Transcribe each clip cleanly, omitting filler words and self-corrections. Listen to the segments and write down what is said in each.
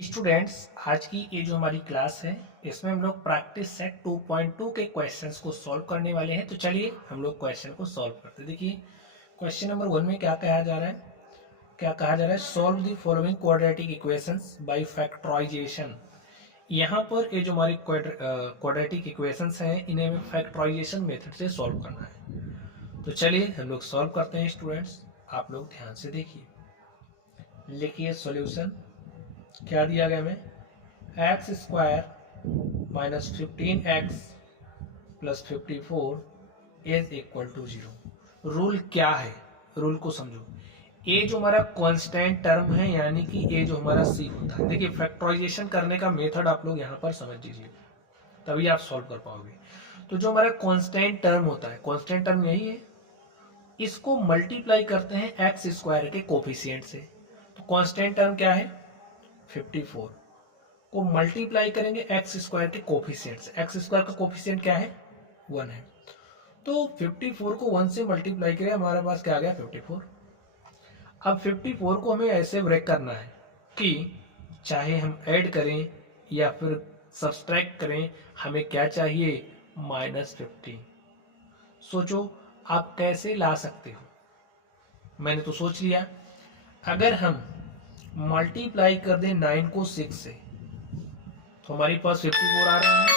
Students, आज की ये जो हमारी क्लास है इसमें हम लोग प्रैक्टिस सेट 2.2 के क्वेश्चंस को सॉल्व करने वाले हैं। तो चलिए हम लोग क्वेश्चन को सॉल्व करते हैं। देखिए क्वेश्चन नंबर 1 में क्या कहा जा रहा है, solve the following quadratic equations by factorisation. यहाँ पर ये जो हमारी क्वाड्रेटिक इक्वेशंस हैं इन्हें हमें फैक्टराइजेशन मेथड से सॉल्व करना है। तो चलिए हम लोग सॉल्व करते हैं। स्टूडेंट्स आप लोग ध्यान से देखिए, लिखिए सॉल्यूशन। क्या दिया गया हमें, x square minus 15x plus 54 is equal to 0। Rule क्या है, रूल को समझो। ये जो हमारा कांस्टेंट टर्म है यानी कि ये जो हमारा सी होता है, देखिए फैक्टराइजेशन करने का मेथड आप लोग यहाँ पर समझ लीजिए, तभी आप सॉल्व कर पाओगे। तो जो हमारा कांस्टेंट टर्म होता है, कांस्टेंट टर्म यही है, इसको मल्टीप्लाई करते हैं एक्स स्क्वायर के कोफिशिएंट से। तो कांस्टेंट टर्म क्या है, 54 को मल्टीप्लाई करेंगे एक्स स्क्वायर के कोफिशिएंट से। एक्स स्क्वायर का कोफिशिएंट क्या है, 1 है। तो 54 को 1 से मल्टीप्लाई करें, हमारे पास क्या आ गया, 54। अब 54 को हमें ऐसे ब्रेक करना है कि चाहे हम ऐड करें या फिर सब्सट्रैक्ट करें, हमें क्या चाहिए, -15। सोचो आप कैसे ला सकते हो। मैंने तो सोच लिया, अगर हम मल्टीप्लाई कर दें 9 को 6 से तो हमारे पास 54 आ रहा है।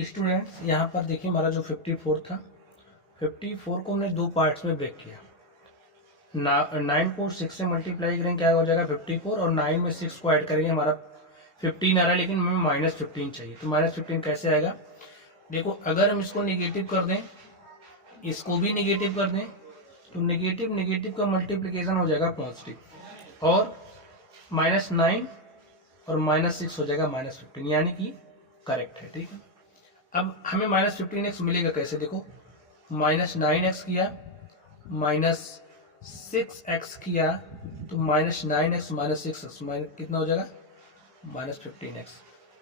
स्टूडेंट्स यहाँ पर देखिए, हमारा जो 54 था, 54 को हमने दो पार्ट्स में ब्रेक किया। 9 को 6 से मल्टीप्लाई करेंगे, क्या हो जाएगा 54, और 9 में 6 को ऐड करेंगे, हमारा 15 आ रहा है, लेकिन हमें -15 चाहिए। तो -15 कैसे आएगा, देखो अगर हम इसको निगेटिव कर दें, इसको भी निगेटिव कर दें, तो निगेटिव निगेटिव का मल्टीप्लीकेशन हो जाएगा पॉजिटिव, और -9 और -6 हो जाएगा -15, यानी कि करेक्ट है। ठीक है, अब हमें -15x मिलेगा कैसे, देखो -9x किया, -6x किया, तो -9x -6x कितना हो जाएगा, -15x।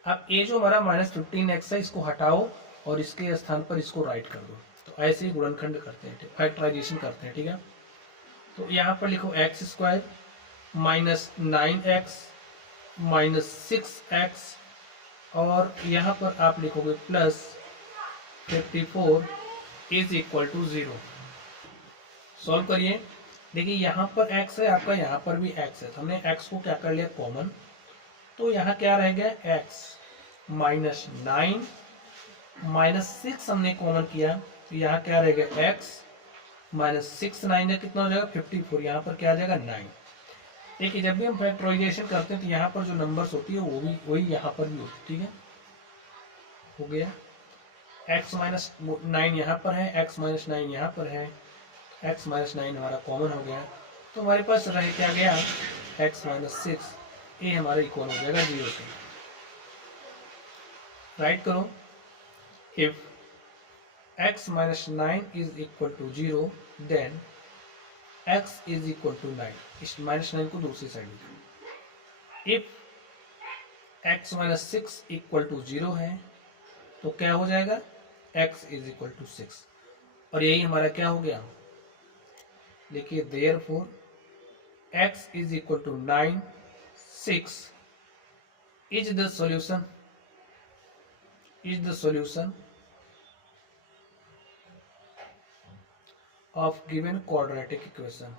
अब ये जो हमारा -15x है इसको हटाओ और इसके स्थान पर इसको राइट कर दो। तो ऐसे ही गुणनखंड करते हैं, फैक्टराइजेशन करते हैं। ठीक है, तो यहाँ पर लिखो एक्स स्क्वायर -9x -6x, और यहाँ पर आप लिखोगे plus 54 is equal to 0। Solve करिए। देखिए यहाँ पर x है आपका, यहाँ पर भी x है, तो हमने x को क्या कर लिया, कॉमन। तो यहाँ क्या रह गया, x -9 -6 हमने कॉमन किया, तो यहाँ क्या रह गया, x -6 9 है, कितना हो जाएगा 54, यहाँ पर क्या आ जाएगा 9। देखिए जब भी हम फैक्टराइजेशन करते हैं तो यहाँ पर जो नंबर्स होती है वो भी वही यहाँ पर भी होती है। ठीक है, हो गया, x -9 यहाँ पर है, x -9 यहाँ पर है, x -9 हमारा कॉमन हो गया, तो हमारे पास रह क्या गया, x -6, ये हमारा इक्वल हो जाएगा 0 के। राइट करो, if x -9 is equal to 0 then x is equal to 9। इस -9 को दूसरी साइड लिखो। इफ x -6 इक्वल टू 0 है तो क्या हो जाएगा, x इज इक्वल टू 6, और यही हमारा क्या हो गया, देखिए therefore x is equal to 9 6 is the solution of given quadratic equation।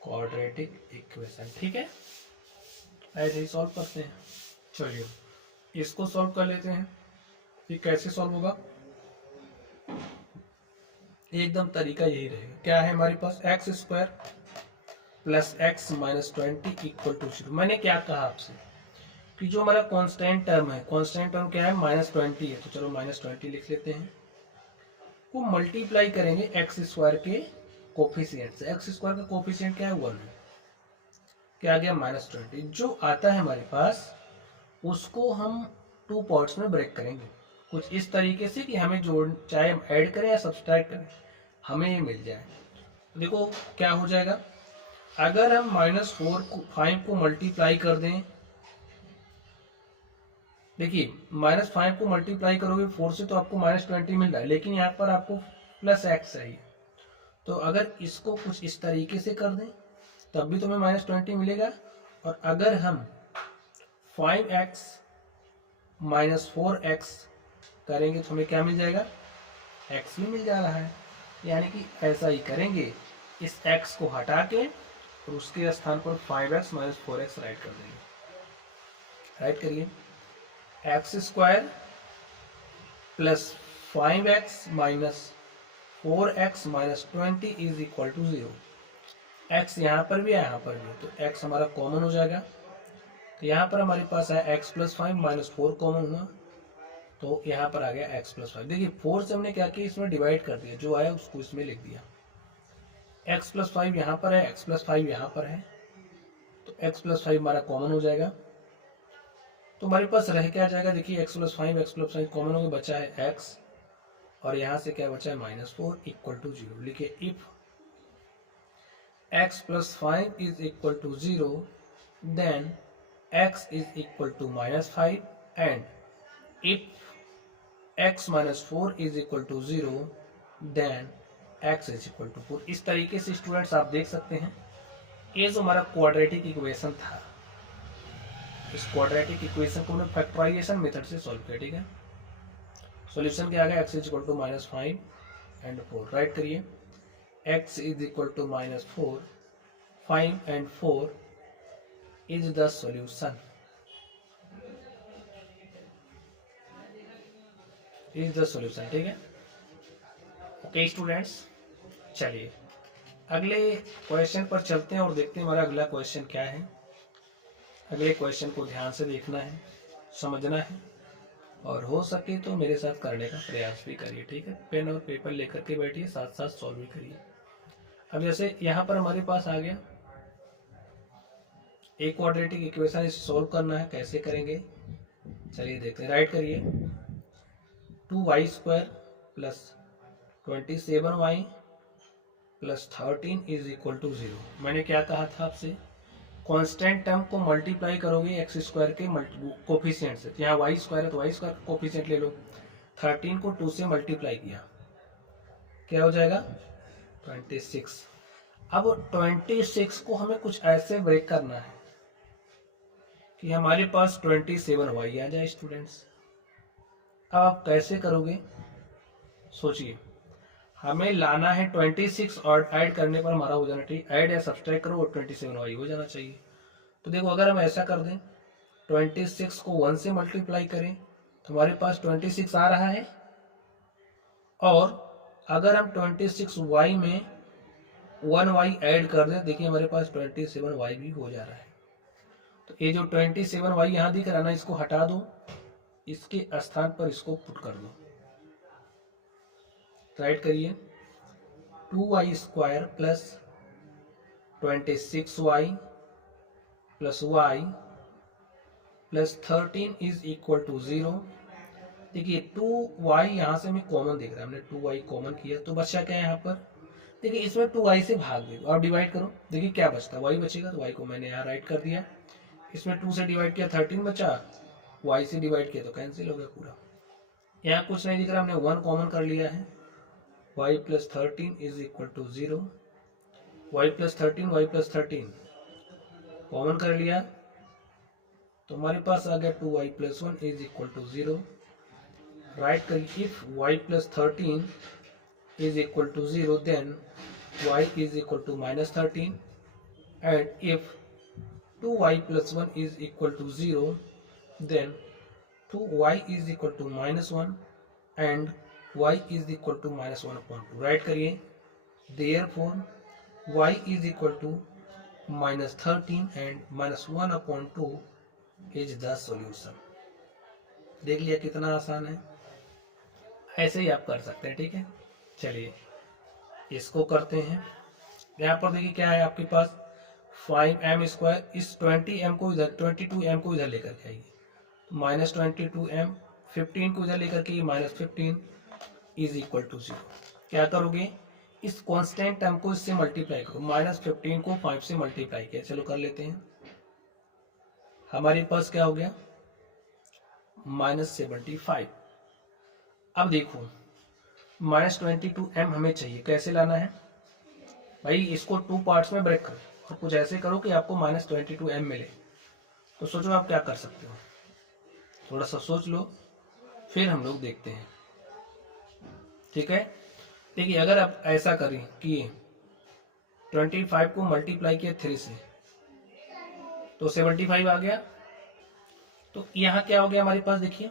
Quadratic equation, ठीक है, ऐसे ही सॉल्व करते हैं। चलिए इसको सॉल्व कर लेते हैं। ये कैसे सॉल्व होगा, एकदम तरीका यही रहेगा। क्या है हमारे पास, X square plus x -20 equal to 0। मैंने क्या कहा आपसे कि जो हमारा कांस्टेंट टर्म है, कांस्टेंट टर्म क्या है, -20 है, तो चलो -20 लिख लेते हैं, को मल्टीप्लाई करेंगे एक्स स्क्वायर के कोफिशिएंट से। एक्स स्क्वायर का कोफिशिएंट क्या है, 1 है, क्या आ गया -20। जो आता है हमारे पास उसको हम 2 पार्ट्स में ब्रेक करेंगे, कुछ इस तरीके से कि हमें जोड़, चाहे हम ऐड करें या सब्सट्रैक्ट करें, हमें ये मिल जाए। देखो क्या हो जाएगा, अगर हम -5 को मल्टीप्लाई कर दें देखिए -5 को मल्टीप्लाई करोगे 4 से तो आपको -20 मिल रहा है, लेकिन यहाँ पर आपको +x चाहिए। तो अगर इसको कुछ इस तरीके से कर दें तब भी तुम्हें -20 मिलेगा। और अगर हम 5x - 4x करेंगे तो हमें क्या मिल जाएगा, x भी मिल जा रहा है। यानी कि ऐसा ही करेंगे, इस x को हटा के और उसके स्थान पर 5x - 4x राइट कर देंगे। राइट करिए, x² + 5x - 4x - 20 = 0। x यहाँ पर भी है, यहाँ पर भी है, तो x हमारा कॉमन हो जाएगा। तो यहाँ पर हमारे पास है x + 5 - 4 कॉमन हुआ, तो यहाँ पर आ गया x + 5। देखिए 4 से हमने क्या किया, इसमें डिवाइड कर दिया, जो आया उसको इसमें लिख दिया। x + 5 यहाँ पर है, x + 5 यहाँ पर है, तो x + 5 हमारा कॉमन हो जाएगा। तो हमारे पास रह क्या जाएगा, देखिए x + 5 कॉमन हो गया, बचा है x, और यहाँ से क्या बचा है -4 = 0। लिखिए if x + 5 = 0 then x = -5 and if x - 4 = 0 then x = 4। इस तरीके से स्टूडेंट्स आप देख सकते हैं, ये जो हमारा क्वाड्रेटिक इक्वेशन था, इस क्वाड्रेटिक इक्वेशन को हमने फैक्टराइजेशन मेथड से सॉल्व किया। ठीक है, सॉल्यूशन क्या आ गया, x = -5 and 4। राइट करिए, x = -4, 5 and 4 is the solution, is the solution। ठीक है, ओके स्टूडेंट्स, चलिए अगले क्वेश्चन पर चलते हैं और देखते हैं हमारा अगला क्वेश्चन क्या है। अगले क्वेश्चन को ध्यान से देखना है, समझना है, और हो सके तो मेरे साथ करने का प्रयास भी करिए। ठीक है, पेन और पेपर लेकर के बैठिए, साथ साथ सॉल्व भी करिए। अब जैसे यहाँ पर हमारे पास आ गया एक क्वाड्रेटिक इक्वेशन, इसे सॉल्व करना है, कैसे करेंगे चलिए देखते हैं। राइट करिए, 2y² + 27y + 13 = 0। मैंने क्या कहा था आपसे, कांस्टेंट टर्म को मल्टीप्लाई करोगे x² के कोफिशिएंट से, तो यहाँ y² है तो y² का कोफिशिएंट ले लो। 13 को 2 से मल्टीप्लाई किया, क्या हो जाएगा 26। अब 26 को हमें कुछ ऐसे ब्रेक करना है कि हमारे पास 27y आ जाए स्टूडेंट्स। अब आप कैसे करोगे सोचिए, हमें लाना है 26 और ऐड करने पर हमारा हो जाना चाहिए, ऐड या सब्सट्रैक्ट करो और 27y हो जाना चाहिए। तो देखो अगर हम ऐसा कर दें, 26 को 1 से मल्टीप्लाई करें तो हमारे पास 26 आ रहा है, और अगर हम 26y में 1y ऐड कर दें, देखिए हमारे पास 27y भी हो जा रहा है। तो ये जो 27y यहाँ दिख रहा है ना, इसको हटा दो, इसके स्थान पर इसको पुट कर दो। राइट करिए, 2y² + 26y + y + 13 = 0। देखिए 2y यहाँ से हमें कॉमन दिख रहा है, हमने 2y कॉमन किया, तो बचा क्या है यहाँ पर, देखिए इसमें 2y से भाग दे दो और डिवाइड करो, देखिए क्या बचता है, y बचेगा, तो y को मैंने यहाँ राइट कर दिया। इसमें 2 से डिवाइड किया 13 बचा, y से डिवाइड किया तो कैंसिल हो गया पूरा। यहाँ कुछ नहीं दिख रहा, हमने 1 कॉमन कर लिया है, y + 13 = 0। y + 13 कॉमन कर लिया, तो हमारे पास आ गया 2y + 1 = 0। राइट करिए, if y + 13 = 0 then y = -13, and if 2y + 1 = 0 then 2y = -1 and y = -1/2। Right करिए, therefore y = -13 and -1/2 is the solution। देख लिया कितना आसान है, ऐसे ही आप कर सकते हैं। ठीक है, चलिए इसको करते हैं। यहाँ पर देखिए क्या है आपके पास, 5m², इस 20m को इधर, 22m को इधर लेकर के आइए, -22m, 15 को इधर लेकर के -15 = 0। क्या करोगे, इस कांस्टेंट टर्म को इससे मल्टीप्लाई करो, -15 को 5 से मल्टीप्लाई किया, चलो कर लेते हैं। हमारे पास क्या हो गया, -75। अब देखो -22m हमें चाहिए, कैसे लाना है भाई? इसको 2 पार्ट्स में ब्रेक करो और कुछ ऐसे करो कि आपको -22m मिले। तो सोचो आप क्या कर सकते हो, थोड़ा सा सोच लो, फिर हम लोग देखते हैं। ठीक है, देखिए अगर आप ऐसा करें कि 25 को मल्टीप्लाई किया 3 से तो 75 आ गया। तो यहाँ क्या हो गया हमारे पास, देखिए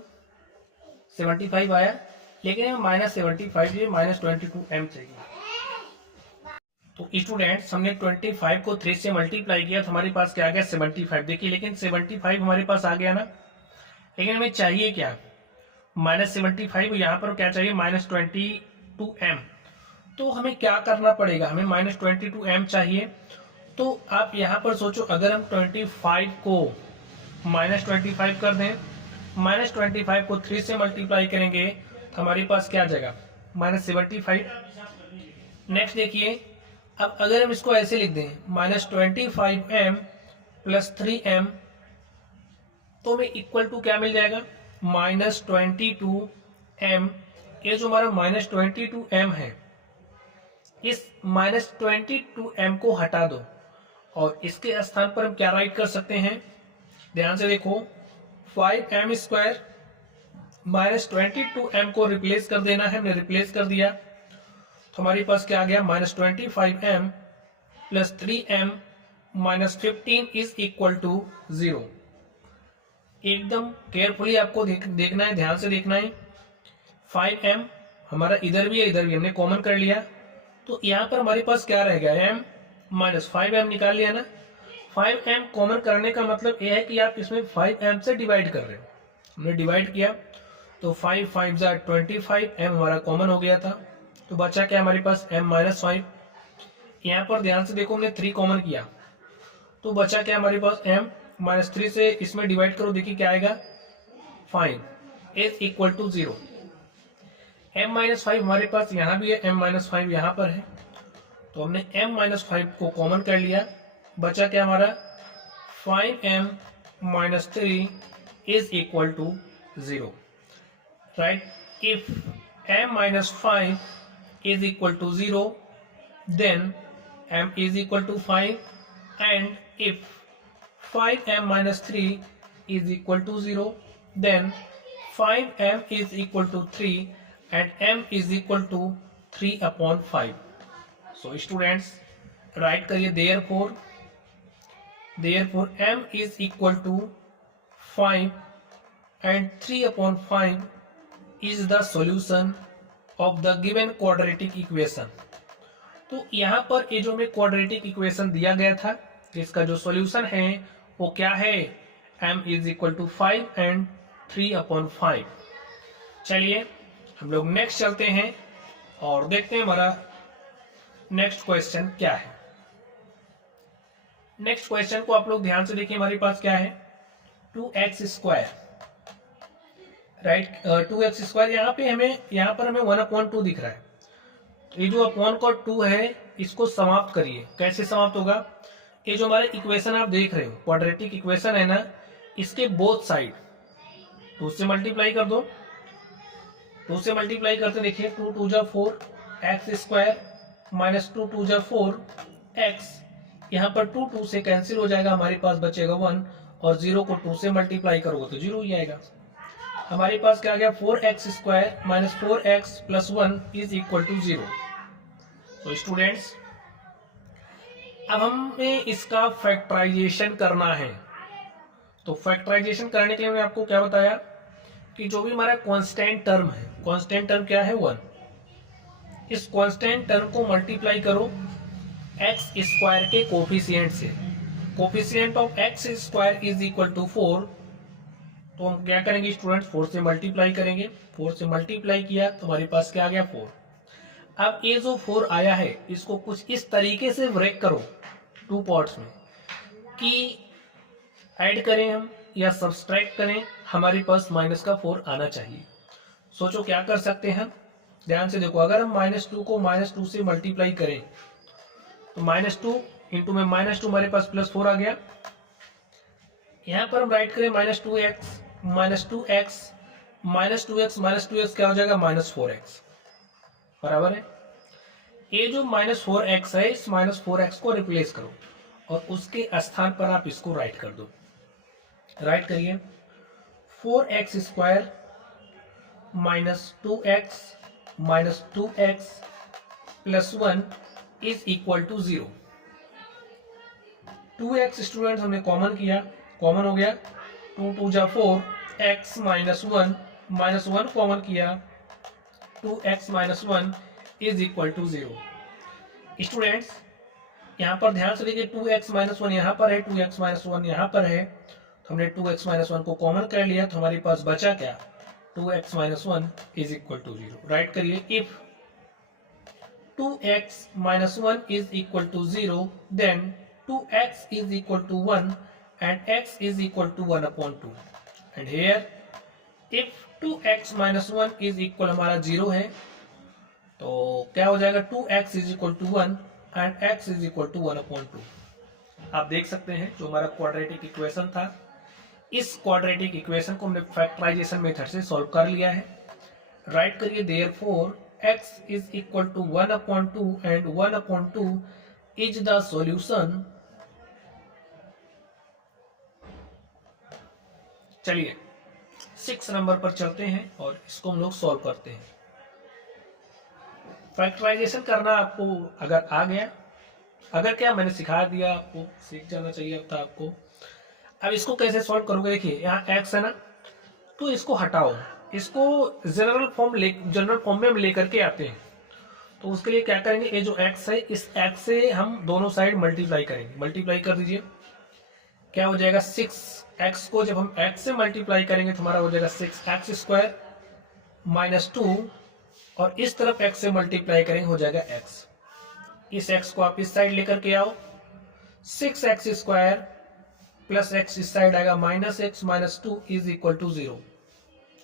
75 आया, लेकिन -75 ये -22m चाहिए। तो स्टूडेंट्स हमने 25 को 3 से मल्टीप्लाई किया तो हमारे पास क्या आ गया 75। देखिए लेकिन 75 हमारे पास आ गया ना, लेकिन हमें चाहिए क्या -75, यहाँ पर क्या चाहिए -22m। तो हमें क्या करना पड़ेगा, हमें -22m चाहिए। तो आप यहाँ पर सोचो, अगर हम 25 को -25 कर दें, -25 को 3 से मल्टीप्लाई करेंगे तो हमारे पास क्या आ जाएगा -75। नेक्स्ट देखिए, अब अगर हम इसको ऐसे लिख दें -25m + 3m, तो हमें इक्वल टू क्या मिल जाएगा -22m। ये जो हमारा -22m है, इस -22m को हटा दो और इसके स्थान पर हम क्या राइट कर सकते हैं, ध्यान से देखो, 5m² -22m को रिप्लेस कर देना है, हमने रिप्लेस कर दिया तो हमारे पास क्या आ गया -25m + 3m - 15 is equal to 0। एकदम केयरफुली आपको देखना है, ध्यान से देखना है। 5m हमारा इधर भी है इधर भी, हमने कॉमन कर लिया, तो यहाँ पर हमारे पास क्या रह गया m -5m निकाल लिया ना। 5m कॉमन करने का मतलब यह है कि आप इसमें 5m से डिवाइड कर रहे हो, हमने डिवाइड किया तो 5 5 = 25, m हमारा कॉमन हो गया था, तो बचा क्या हमारे पास m - 5। यहाँ पर ध्यान से देखो, हमने 3 कॉमन किया तो बचा क्या हमारे पास m -3 से इसमें डिवाइड करो, देखिए क्या आएगा 5 इज इक्वल टू 0। m - 5 हमारे पास यहाँ भी है, m - 5 यहाँ पर है, तो हमने m - 5 को कॉमन कर लिया, बचा क्या हमारा 5m - 3 is equal to 0। Right, if m - 5 is equal to 0, then m is equal to 5, and if 5m - 3 is equal to 0, then 5m is equal to 3 and m is equal to 3/5। So students write करिए, therefore m is equal to 5 and 3/5 is the solution of the given quadratic equation। तो यहाँ पर ये जो हमें quadratic equation दिया गया था, इसका जो सॉल्यूशन है वो क्या है, m is equal to 5 and 3/5। चलिए हम लोग नेक्स्ट चलते हैं और देखते हैं हमारा नेक्स्ट क्वेश्चन क्या है। नेक्स्ट क्वेश्चन को आप लोग ध्यान से देखिए, हमारे पास क्या है 2x²। राइट, 2x², यहाँ पे हमें, यहाँ पर हमें 1/2 दिख रहा है, तो ये जो अपॉन का 2 है इसको समाप्त करिए। कैसे समाप्त होगा, ये जो हमारे इक्वेशन आप देख रहे हो क्वाड्रेटिक इक्वेशन है ना, इसके बोथ साइड 2 से मल्टीप्लाई कर दो। 2 से मल्टीप्लाई करते देखिए 2 2 = 4 x² -2 2 = 4 x, यहाँ पर 2 2 से कैंसिल हो जाएगा, हमारे पास बचेगा 1 और 0 को 2 से मल्टीप्लाई करोगे तो 0 ही आएगा। हमारे पास क्या आ गया 4x² - 4x + 1 is equal to 0। तो स्टूडेंट्स अब हमें इसका फैक्टराइजेशन करना है, तो फैक्टराइजेशन करने के लिए मैंने आपको क्या बताया कि जो भी हमारा कांस्टेंट टर्म है, कांस्टेंट टर्म क्या है 1, इस कांस्टेंट टर्म को मल्टीप्लाई करो x² के कोफिशिएंट से। Coefficient of x² is equal to 4, तो हम क्या करेंगे स्टूडेंट्स 4 से मल्टीप्लाई करेंगे। 4 से मल्टीप्लाई किया तो हमारे पास क्या आ गया 4। अब ये जो 4 आया है इसको कुछ इस तरीके से ब्रेक करो 2 पार्ट्स में कि ऐड करें हम या सब्सट्रैक्ट करें, हमारे पास -4 आना चाहिए। सोचो क्या कर सकते हैं, ध्यान से देखो, अगर हम -2 को -2 से मल्टीप्लाई करें तो -2 इंटू में -2 हमारे पास +4 आ गया। यहाँ पर हम राइट करें -2x -2x -2x क्या हो जाएगा -4x बराबर है। ये जो -4x है इस -4x को रिप्लेस करो और उसके स्थान पर आप इसको राइट कर दो। राइट करिए 4x² -2x + 1 is equal to 0। 2x student हमने कॉमन किया, कॉमन हो गया 2 2 जा 4 x -1 कॉमन किया 2x - 1 is equal to 0। Students यहाँ पर ध्यान से देखिए 2x - 1 यहाँ पर है, 2x - 1 यहाँ पर है, तो हमने 2x - 1 को कॉमन कर लिया तो हमारे पास बचा क्या 2x - 1 is equal to 0। Right करिए if 2x - 1 is equal to 0 then 2x is equal to 1 and x is equal to 1/2 and here if 2x - 1 is equal हमारा 0 है तो क्या हो जाएगा 2x is equal to 1 and x is equal to 1/2। आप देख सकते हैं जो हमारा क्वाड्रेटिक इक्वेशन था इस क्वाड्रेटिक इक्वेशन को हमने फैक्टराइजेशन मेथड से सॉल्व कर लिया है। राइट करिए therefore x is equal to 1/2 and 1/2 is the solution। चलिए 6 नंबर पर चलते हैं और इसको हम लोग सॉल्व करते हैं। फैक्टराइजेशन करना आपको अगर आ गया, अगर क्या मैंने सिखा दिया आपको, सीख जाना चाहिए अब था आपको। अब इसको कैसे सॉल्व करोगे, देखिए यहाँ x है ना, तो इसको हटाओ, इसको जनरल फॉर्म में हम लेकर के आते हैं। तो उसके लिए क्या करेंगे, ये जो x है इस x से हम दोनों साइड मल्टीप्लाई करेंगे। मल्टीप्लाई कर दीजिए, क्या हो जाएगा 6x को जब हम x से मल्टीप्लाई करेंगे तो हमारा हो जाएगा 6x² - 2 और इस तरफ x से मल्टीप्लाई करेंगे हो जाएगा x। इस x को आप इस साइड लेकर के आओ, 6x² + x इस साइड आएगा -x - 2 is equal to 0।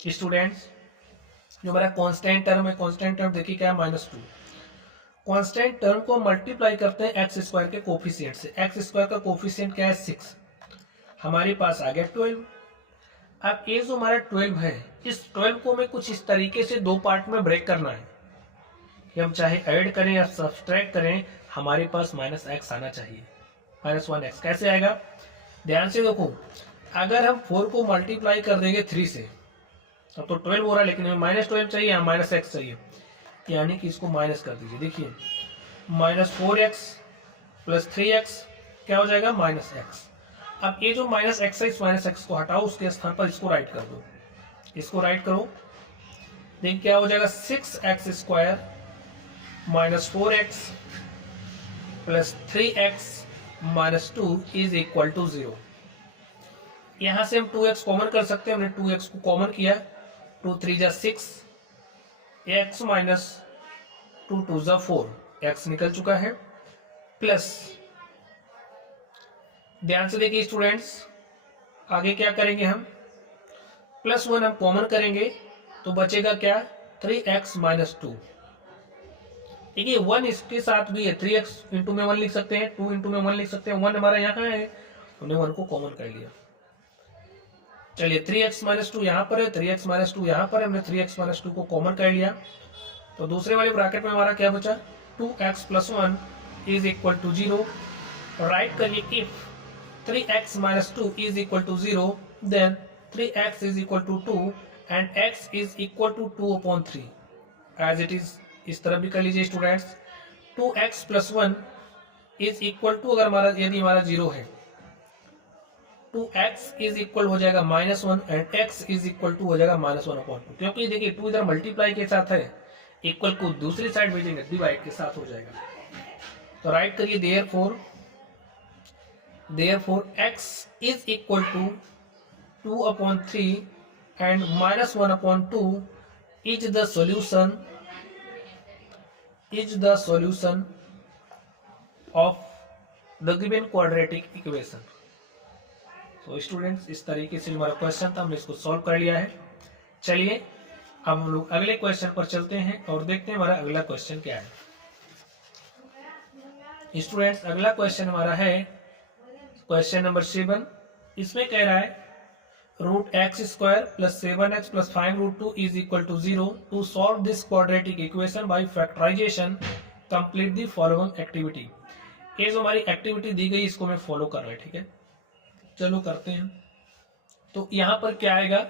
Students जो हमारा कांस्टेंट टर्म है, कांस्टेंट टर्म देखिए क्या है -2। कांस्टेंट टर्म को मल्टीप्लाई करते हैं x² के कोफिशिएंट से। x² का कोफिशिएंट क्या है 6, हमारे पास आ गया 12। अब ये जो हमारा 12 है इस 12 को हमें कुछ इस तरीके से दो पार्ट में ब्रेक करना है कि हम चाहे ऐड करें या सब्सट्रैक्ट करें हमारे पास -x आना चाहिए, -1x। कैसे आएगा ध्यान से देखो, अगर हम 4 को मल्टीप्लाई कर देंगे 3 से अब तो 12 हो रहा है, लेकिन हमें -12 चाहिए या -x चाहिए, यानी कि इसको माइनस कर दीजिए। देखिए -4x + 3x क्या हो जाएगा -x। अब ये जो -x है इस -x को हटाओ, उसके स्थान पर इसको राइट कर दो, इसको राइट करो। देखिए क्या हो जाएगा 6x² - 4x + 3x - 2 is equal to 0। यहां से हम 2x कॉमन कर सकते हैं, हमने 2x को कॉमन किया, 2 3 जा 6 x - 2 2 जा 4 x निकल चुका है, प्लस ध्यान से देखिए स्टूडेंट्स आगे क्या करेंगे हम +1 हम कॉमन करेंगे तो बचेगा क्या 3x - 2। देखिए 1 इसके साथ भी है, 3x इंटू में 1 लिख सकते हैं, 2 इंटू में 1 लिख सकते हैं, 1 हमारा यहाँ है हमने 1 को कॉमन कर लिया। चलिए 3x - 2 यहाँ पर है, 3x - 2 यहाँ पर है, हमने 3x - 2 को कॉमन कर लिया। तो दूसरे वाले ब्रैकेट में हमारा क्या बचा 2x + 1 is equal to 0। Right करिए if 3x - 2 is equal to 0 then 3x is equal to 2 and x is equal to 2/3 as it is. इस तरफ भी कर लीजिए students, 2x + 1 is equal to, अगर हमारा यदि हमारा 0 है 2x इज इक्वल हो जाएगा -1 and x is equal to हो जाएगा -1/2, क्योंकि देखिए 2 इधर मल्टीप्लाई के साथ है, इक्वल को दूसरी साइड भेजेंगे डिवाइड के साथ हो जाएगा। तो राइट करिए therefore x is equal to 2/3 and -1/2 is the solution of the given quadratic equation। तो स्टूडेंट्स इस तरीके से हमारा क्वेश्चन था, हमने इसको सॉल्व कर लिया है। चलिए अब हम लोग अगले क्वेश्चन पर चलते हैं और देखते हैं हमारा अगला क्वेश्चन क्या है। स्टूडेंट्स अगला क्वेश्चन हमारा है क्वेश्चन नंबर 7। इसमें कह रहा है root X square plus 7x plus 5 root 2 is equal to 0। To solve this quadratic equation by factorisation complete the following activity. ये जो हमारी एक्टिविटी दी गई इसको मैं फॉलो कर रहा है, ठीक है। चलो करते हैं। तो यहाँ पर क्या आएगा,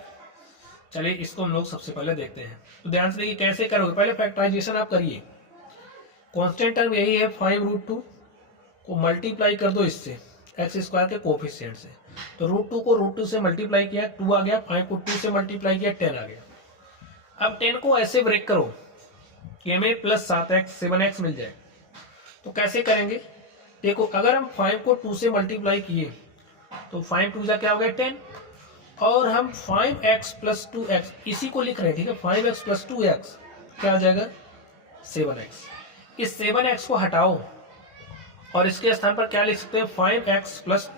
चलिए इसको हम लोग सबसे पहले देखते हैं। तो ध्यान से देखिए कैसे करोगे, पहले फैक्टराइजेशन आप करिए। कांस्टेंट टर्म यही है 5 रूट 2 को मल्टीप्लाई कर दो इससे एक्स स्क्वायर के कोफिशिएंट से। तो रूट 2 को रूट 2 से मल्टीप्लाई किया 2 आ गया, 5 को 2 से मल्टीप्लाई किया 10 आ गया। अब 10 को ऐसे ब्रेक करो कि हमें प्लस 7x 7x मिल जाए। तो कैसे करेंगे, देखो अगर हम 5 को 2 से मल्टीप्लाई किए तो 5 2 जा क्या हो गया 10, और हम 5x प्लस 2x इसी को लिख रहे हैं, ठीक है। 5x प्लस 2x क्या आ जाएगा 7x। इस 7x को हटाओ और इसके स्थान पर क्या लिख सकते हैं 5x प्लस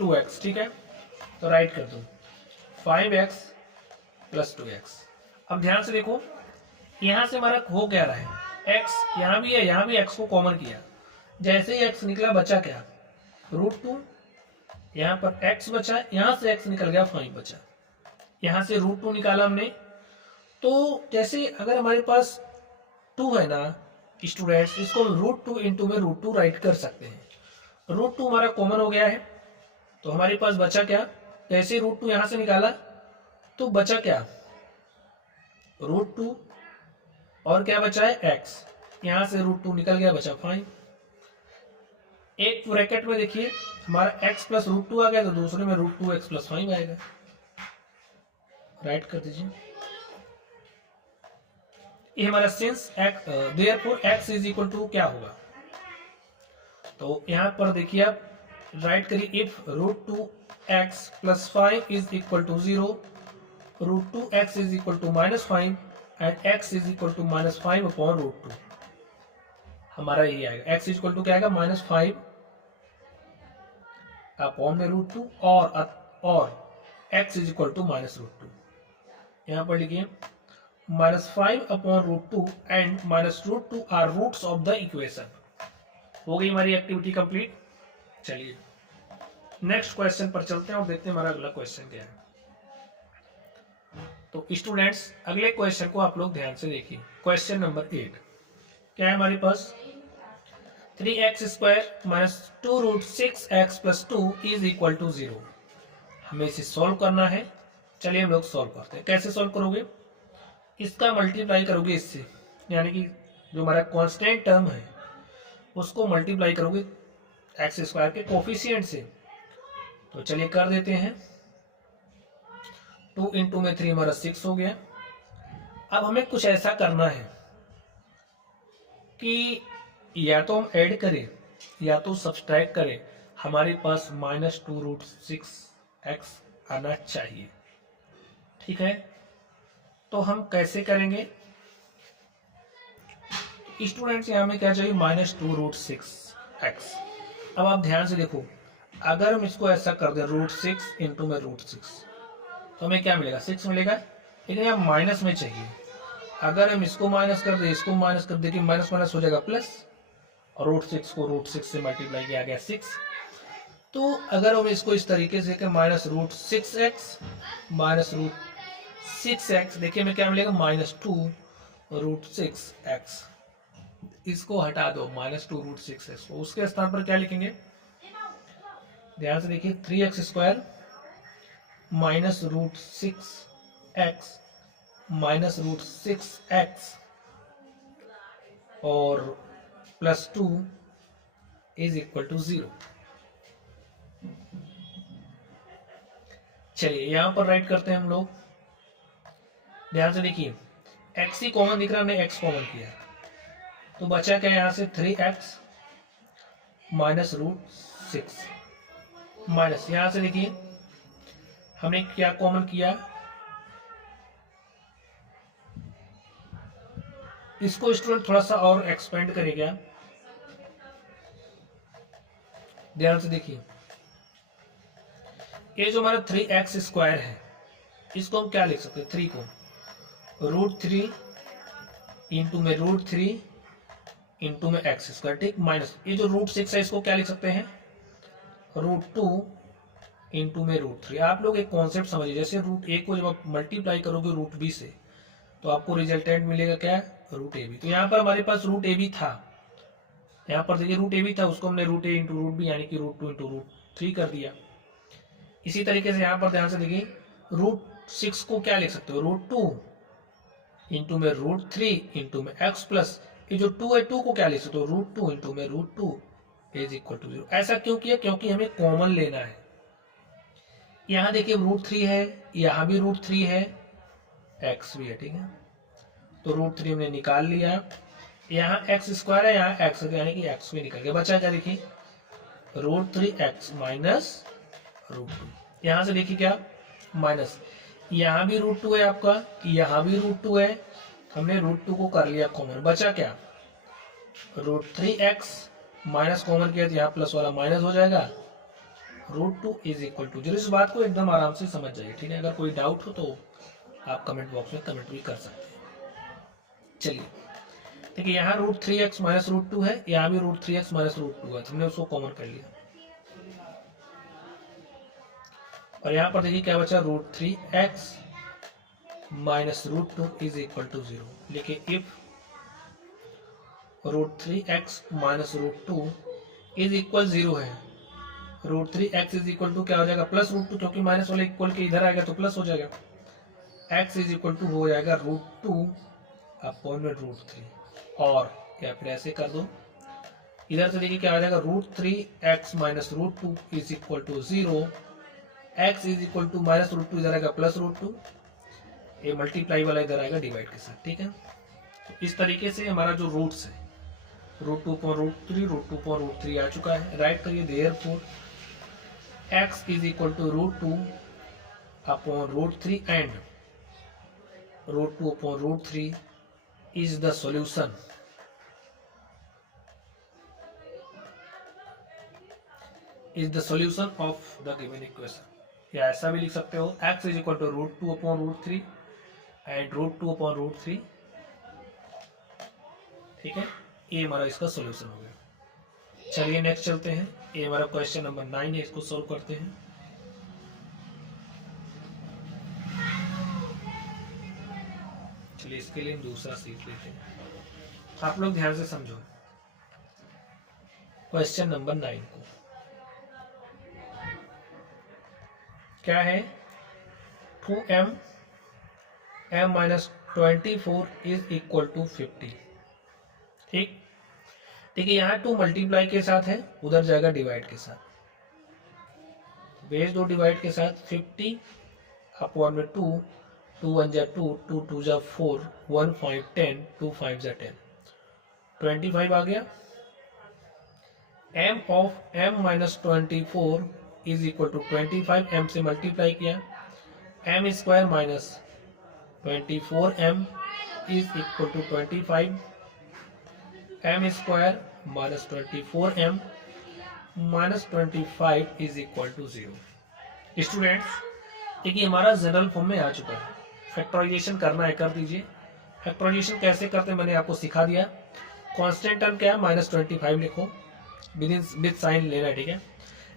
2x, ठीक है। तो राइट कर दो 5x प्लस 2x। अब ध्यान से देखो यहां से हमारा हो क्या रहा है, x यहां भी है, यहां भी x को कॉमन किया, जैसे ही x निकला बचा क्या रूट 2, यहाँ पर x बचा, यहां से x निकल गया 5 बचा, यहां से रूट 2 निकाला हमने। तो जैसे अगर हमारे पास 2 है ना स्टूडेंट्स, इसको हम रूट 2 इंटू में रूट 2 राइट कर सकते हैं। रूट 2 हमारा कॉमन हो गया है, तो हमारे पास बचा क्या, जैसे रूट 2 यहां से निकाला तो बचा क्या रूट 2 और क्या बचा है x, यहां से रूट 2 निकल गया बचा 5। एक ब्रैकेट में देखिए हमारा x प्लस रूट 2 आ गया, तो दूसरे में रूट 2x प्लस 5 आएगा, राइट कर दीजिए। ये हमारा since therefore x is equal to क्या होगा, तो यहां पर देखिए आप राइट करिए if root 2x plus 5 is equal to 0, root 2x is equal to -5 and x is equal to -5 upon root 2। हमारा ये आएगा x इक्वल टू क्या आएगा -5 अपॉन में रूट 2 और x इज इक्वल टू -√2। यहाँ पर लिखिए -5 upon root 2 and -√2 are roots of the equation. हो गई हमारी एक्टिविटी कंप्लीट। चलिए नेक्स्ट क्वेश्चन पर चलते हैं और देखते हैं हमारा अगला क्वेश्चन क्या है। तो स्टूडेंट्स अगले क्वेश्चन को आप लोग ध्यान से देखिए। क्वेश्चन नंबर 8 क्या है हमारे पास, 3x² minus 2√6x plus 2 is equal to 0। हमें इसे सॉल्व करना है। चलिए हम लोग सॉल्व करते हैं। कैसे सॉल्व करोगे, इसका मल्टीप्लाई करोगे इससे, यानी कि जो हमारा कांस्टेंट टर्म है उसको मल्टीप्लाई करोगे x² के कोफिशिएंट से। तो चलिए कर देते हैं, 2 इंटू में 3 हमारा 6 हो गया। अब हमें कुछ ऐसा करना है कि या तो हम ऐड करें या तो सब्सट्रैक्ट करें। हमारे पास -2√6x आना चाहिए, ठीक है। तो हम कैसे करेंगे स्टूडेंट्स, यहाँ में क्या चाहिए -2√6x। अब आप ध्यान से देखो, अगर हम इसको ऐसा कर दें √6 इंटू में √6 तो हमें क्या मिलेगा 6 मिलेगा, लेकिन यहाँ माइनस में चाहिए। अगर हम इसको माइनस कर दे इसको माइनस कर दे कि माइनस माइनस हो जाएगा प्लस, और √6 को √6 से मल्टीप्लाई किया गया 6। तो अगर हम इसको इस तरीके से कि -√6x -√6x, देखिए हमें क्या मिलेगा -2√6x। इसको हटा दो -2√6x को, उसके स्थान पर क्या लिखेंगे ध्यान से देखिए 3x² -√6x -√6x और प्लस 2 इज इक्वल टू 0। चलिए यहां पर राइट करते हैं हम लोग। ध्यान से देखिए x ही कॉमन दिख रहा है, हमने x कॉमन किया तो बचा क्या यहां से 3x -√6 माइनस, यहां से देखिए हमने क्या कॉमन किया, इसको स्टूडेंट थोड़ा सा और एक्सपेंड करेगा। ध्यान से देखिए ये जो हमारा 3x² है इसको हम क्या लिख सकते हैं, 3 को √3 इंटू में √3 इंटू में x², ठीक, माइनस ये जो √6 है इसको क्या लिख सकते हैं √2 इंटू में रूट 3। आप लोग एक कॉन्सेप्ट समझिए, जैसे रूट ए को जब आप मल्टीप्लाई करोगे रूट बी से तो आपको रिजल्टेंट मिलेगा क्या, रूट ए बी। तो यहाँ पर हमारे पास रूट ए बी था, यहाँ पर देखिए रूट ए बी था, उसको हमने रूट ए इंटू रूट बी यानी कि रूट 2 इंटू रूट 3 कर दिया। इसी तरीके से यहाँ पर ध्यान से देखिए रूट 6 को क्या लिख सकते हो, रूट 2 इंटू में रूट 3 इंटू में एक्स प्लस ये जो 2 है 2 को क्या लिख सकते हो, रूट 2 इंटू में रूट 2 इज इक्वल टू 0। ऐसा क्यों किया, क्योंकि हमें कॉमन लेना है। यहाँ देखिए रूट 3 है, यहाँ भी रूट 3 है, एक्स भी है, ठीक है। तो रूट 3 हमने निकाल लिया, यहाँ एक्स स्क्वायर है, यहाँ एक्स यानी कि एक्स भी निकल गया। बचा क्या देखिए, रूट 3 एक्स माइनस रूट 2। यहाँ से देखिए क्या माइनस, यहाँ भी रूट 2 है आपका, यहाँ भी रूट 2 है, हमने रूट 2 को कर लिया कॉमन। बचा क्या, रूट 3 एक्स माइनस कॉमन किया तो यहाँ प्लस वाला माइनस हो जाएगा, रूट 2 इज इक्वल टू 0। इस बात को एकदम आराम से समझ जाइए, ठीक है। अगर कोई डाउट हो तो आप कमेंट बॉक्स में कमेंट भी कर सकते हैं। चलिए देखिए यहाँ रूट 3 एक्स माइनस रूट 2 है, यहाँ भी रूट 3 एक्स माइनस रूट 2 है, तो हमने उसको कॉमन कर लिया। और यहाँ पर देखिए क्या बचा, root 3 x minus root 2 is equal to 0। लिखिए if root 3 x minus root 2 is equal 0 है, root 3 x is equal to क्या हो जाएगा, प्लस रूट 2, क्योंकि माइनस वाला इक्वल के इधर आएगा तो प्लस हो जाएगा, एक्स इज इक्वल टू हो जाएगा रूट 2 अपॉन में रूट 3। और या फिर ऐसे कर दो, इधर से देखिए क्या आ जाएगा, root 3 x minus root 2 is equal to 0, x is equal to minus root 2 इधर आएगा प्लस रूट 2, ये मल्टीप्लाई वाला इधर आएगा डिवाइड के साथ, ठीक है। तो इस तरीके से हमारा जो रूट्स है root 2 upon root 3 root 2 upon root 3 आ चुका है। राइट करिए therefore x is equal to root 2 upon root 3 and root 2 upon root 3 is the solution of the given equation। या ऐसा भी लिख सकते हो, x is equal to root 2 upon root 3 and root 2 upon root 3, ठीक है। ये हमारा इसका सॉल्यूशन हो गया। चलिए नेक्स्ट चलते हैं, ये हमारा क्वेश्चन नंबर 9 है, इसको सॉल्व करते हैं। चलिए इसके लिए हम दूसरा सीख लेते हैं। आप लोग ध्यान से समझो क्वेश्चन नंबर 9 को। क्या है, 2m m minus 24 is equal to 50। ठीक, देखिए यहाँ 2 मल्टीप्लाई के साथ है, उधर जाएगा डिवाइड के साथ, बेस 2 डिवाइड के साथ 50 अपॉन में 2, 2 1 जा 2, 2 2 जा 4, 1 5 10, 2 5 जा 10, 25 आ गया। m of m minus 24 is equal to 25, m से मल्टीप्लाई किया, m square minus 24m is equal to 25, m square minus 24m minus 25 is equal to 0। Students देखिए हमारा जनरल फॉर्म में आ चुका है, फैक्टराइजेशन करना है कर दीजिए। फैक्टराइजेशन कैसे करते हैं मैंने आपको सिखा दिया। कांस्टेंट टर्म क्या है, माइनस 25 लिखो, विद साइन लेना है, ठीक है।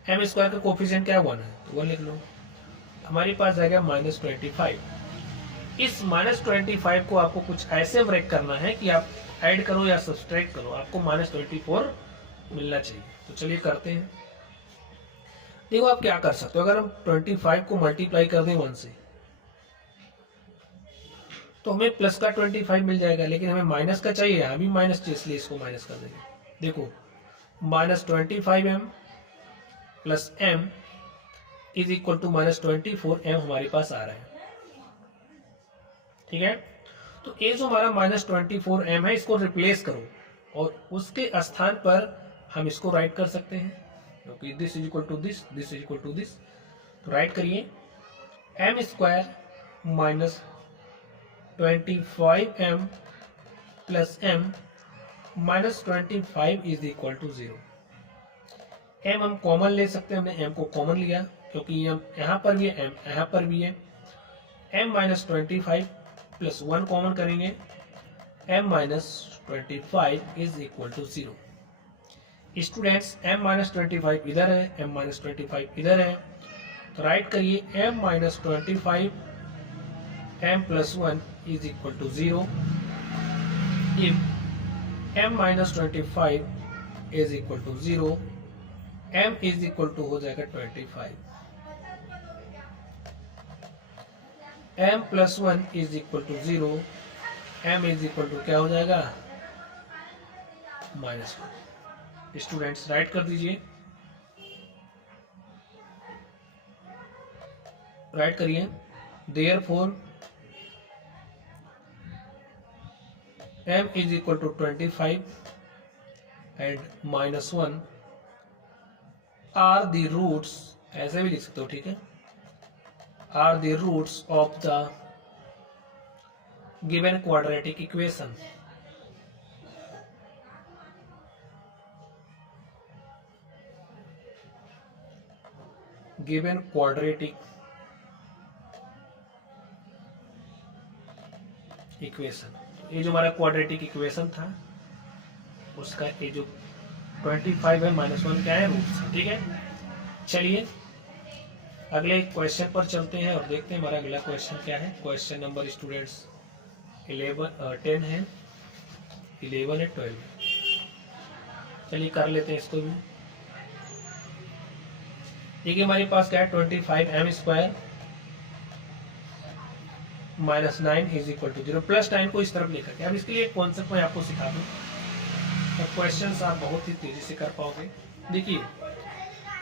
एम स्क्वायर का कोफिशिएंट क्या है, 1 है, तो 1 लिख लो। हमारे पास आएगा माइनस 25। इस माइनस 25 को आपको कुछ ऐसे ब्रेक करना है कि आप ऐड करो या सब्सट्रैक्ट करो, आपको माइनस 24 मिलना चाहिए। तो चलिए करते हैं। देखो आप क्या कर सकते हो, अगर हम 25 को मल्टीप्लाई कर दें 1 से तो हमें प्लस का 25 मिल जाएगा, लेकिन हमें माइनस का चाहिए, यहाँ भी माइनस चाहिए, इसलिए इसको माइनस कर देंगे। देखो minus 25m plus m is equal to minus 24m हमारे पास आ रहा है, ठीक है। तो ये जो हमारा माइनस 24m है इसको रिप्लेस करो और उसके स्थान पर हम इसको राइट कर सकते हैं, क्योंकि this is equal to this, this is equal to this. तो राइट करिए m square minus 25m plus m minus 25 is equal to 0। m हम कॉमन ले सकते हैं, हमने m को कॉमन लिया क्योंकि यहाँ पर भी है, m यहाँ पर भी है। m माइनस 25 प्लस 1 कॉमन करेंगे, m minus 25 is equal to 0। Students m minus 25 इधर है, m माइनस 25 इधर है, तो राइट करिए m minus 25 m plus 1 is equal to 0 if m minus 25 is equal to 0 m is equal to हो जाएगा 25 m plus 1 is equal to 0 m is equal to क्या हो जाएगा -1। स्टूडेंट्स राइट कर दीजिए, राइट करिए therefore m is equal to 25 and -1 are the roots, ऐसे भी लिख सकते हो, ठीक है, are the roots of the given quadratic equation. Given quadratic equation, ये जो हमारा क्वाड्रेटिक इक्वेशन था उसका ये जो 25 है -1 क्या है, रूट्स, ठीक है। चलिए अगले क्वेश्चन पर चलते हैं और देखते हैं हमारा अगला क्वेश्चन क्या है। क्वेश्चन नंबर स्टूडेंट्स 10 है, 11 है, 12। चलिए कर लेते हैं इसको भी। देखिए हमारे पास क्या है 25m² minus 9 is equal to 0, plus 9 को इस तरफ लेकर के। अब इसके लिए एक कॉन्सेप्ट मैं आपको सिखा दूं तो क्वेश्चन आप बहुत ही तेजी से कर पाओगे। देखिए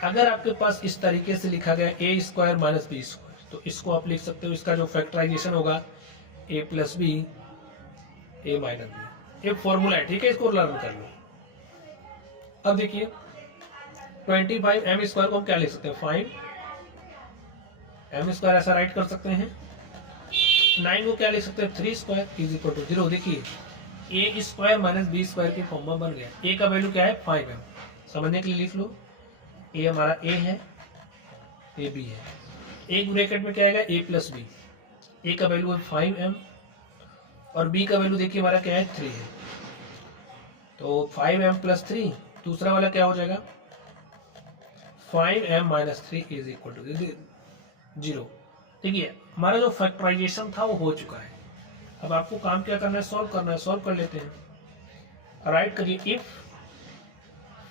अगर आपके पास इस तरीके से लिखा गया a² माइनस b², तो इसको आप लिख सकते हो, इसका जो फैक्टराइजेशन होगा a plus B a minus B, एक फॉर्मूला है, ठीक है, इसको लर्न कर लो। अब देखिए 25m² को हम क्या लिख सकते हैं 5m², ऐसा राइट कर सकते हैं। 9 को क्या लिख सकते हैं 3² इज इक्वल टू 0। देखिए a² माइनस b² के फॉर्म में बन गया। a का वैल्यू क्या है 5m, समझने के लिए लिख लो, a हमारा a है, a b है, एक ब्रैकेट में क्या आएगा a प्लस बी, a का वैल्यू है 5m और b का वैल्यू देखिए हमारा क्या है 3 है, तो 5m प्लस 3, दूसरा वाला क्या हो जाएगा 5m minus 3 is equal to 0। देखिए हमारा जो फैक्टराइजेशन था वो हो चुका है। अब आपको काम क्या करना है, सॉल्व करना है, सॉल्व कर लेते हैं। राइट करिए if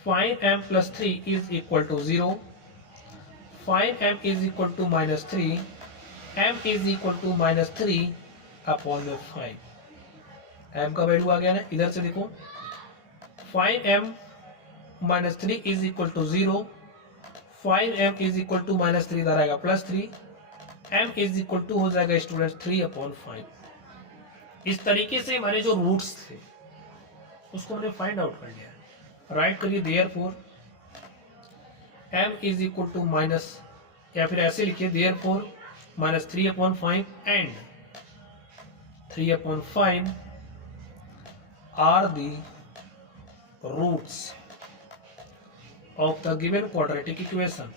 5m plus 3 is equal to 0, 5m is equal to minus 3, m is equal to minus 3 upon में 5। m का वैल्यू आ गया ना, इधर से देखो 5m minus 3 is equal to 0, 5m is equal to minus 3 इधर आएगा plus 3, m is equal to हो जाएगा स्टूडेंट्स 3 अपॉन 5। इस तरीके से हमारे जो रूट्स थे उसको हमने फाइंड आउट कर लिया। राइट करिए therefore m is equal to minus, या फिर ऐसे लिखिए therefore minus 3 upon 5 and 3 upon 5 are the roots of the given quadratic equation।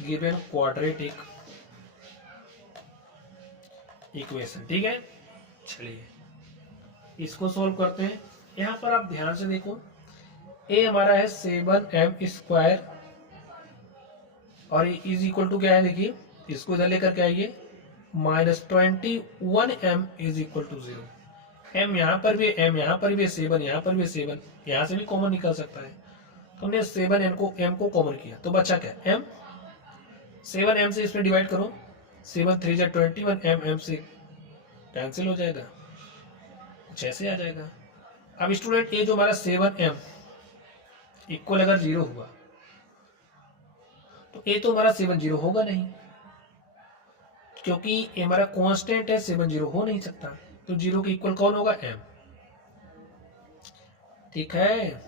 given quadratic equation, ठीक है। चलिए इसको सॉल्व करते हैं। यहां पर आप ध्यान से देखो a हमारा है 7m² और इज इक्वल टू क्या है, देखिए इसको इधर लेकर के आइए -21m is equal to 0। m यहाँ पर भी, m यहाँ पर भी 7, यहाँ पर भी 7, यहाँ से भी कॉमन निकल सकता है, तो हमने 7m को कॉमन किया तो बचा क्या m, 7m से इसमें डिवाइड करो, 7 3 जा 21, m से कैंसिल हो जाएगा, कुछ ऐसे आ जाएगा। अब स्टूडेंट ये जो हमारा 7m इक्वल अगर 0 हुआ तो ये तो हमारा 7 0 होगा नहीं, क्योंकि ये हमारा कांस्टेंट है, 7 0 हो नहीं सकता, तो 0 के इक्वल कौन होगा m, ठीक है।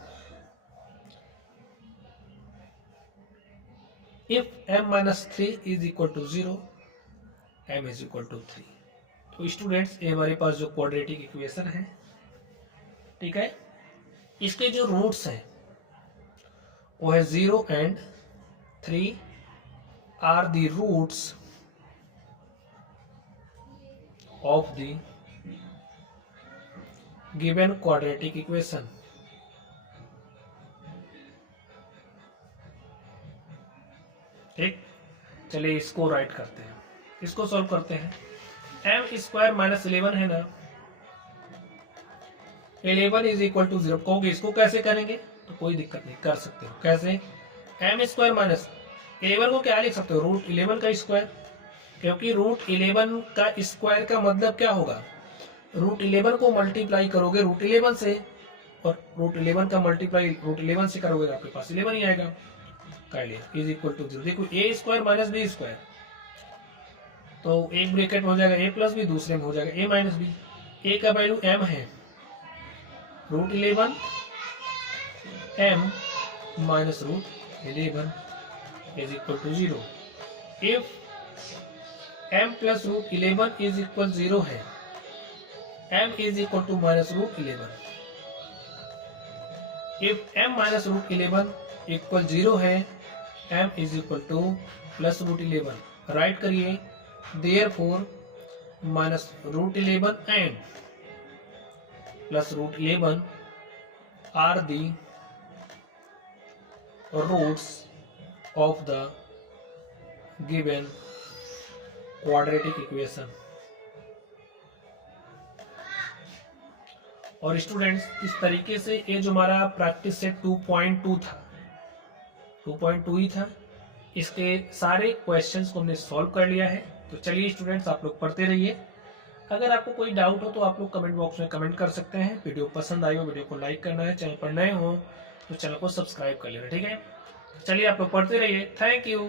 If m minus 3 is equal to 0, m is equal to 3। तो स्टूडेंट्स ये हमारे पास जो क्वाड्रेटिक इक्वेशन है, ठीक है, इसके जो रूट्स हैं वो है 0 and 3 are the roots of the given quadratic equation. ठीक, चलिए इसको राइट करते हैं, इसको सॉल्व करते हैं। एम स्क्वायर माइनस 11 है ना, 11 इज इक्वल टू 0 कहोगे, इसको कैसे करेंगे? तो कोई दिक्कत नहीं, कर सकते हो। कैसे? एम स्क्वायर माइनस 11 को क्या लिख सकते हो? रूट 11 का स्क्वायर, क्योंकि रूट 11 का स्क्वायर का मतलब क्या होगा? रूट 11 को मल्टीप्लाई करोगे रूट 11 से, और रूट 11 का मल्टीप्लाई रूट 11 से करोगे आपके पास 11 ही आएगा। कर लिया, इज इक्वल टू 0। देखो A square minus B square, तो एक ब्रैकेट में हो जाएगा ए प्लस बी, दूसरे में हो जाएगा ए माइनस बी। ए का वैल्यू एम है, root 11 M minus root 11 is equal to 0। If m plus root 11 is equal 0 है, m is equal to minus root 11। If m minus root 11 equal 0 है, m is equal to plus root 11। Right करिए, therefore minus root 11 and plus root 11 are the roots of the given quadratic equation. और students, इस तरीके से ये जो हमारा practice set 2.2 था, 2.2 ही था, इसके सारे क्वेश्चंस को हमने सॉल्व कर लिया है। तो चलिए स्टूडेंट्स, आप लोग पढ़ते रहिए। अगर आपको कोई डाउट हो तो आप लोग कमेंट बॉक्स में कमेंट कर सकते हैं। वीडियो पसंद आई हो, वीडियो को लाइक करना है, चैनल पर नए हो तो चैनल को सब्सक्राइब कर लेना, ठीक है। चलिए आप लोग पढ़ते रहिए। Thank you.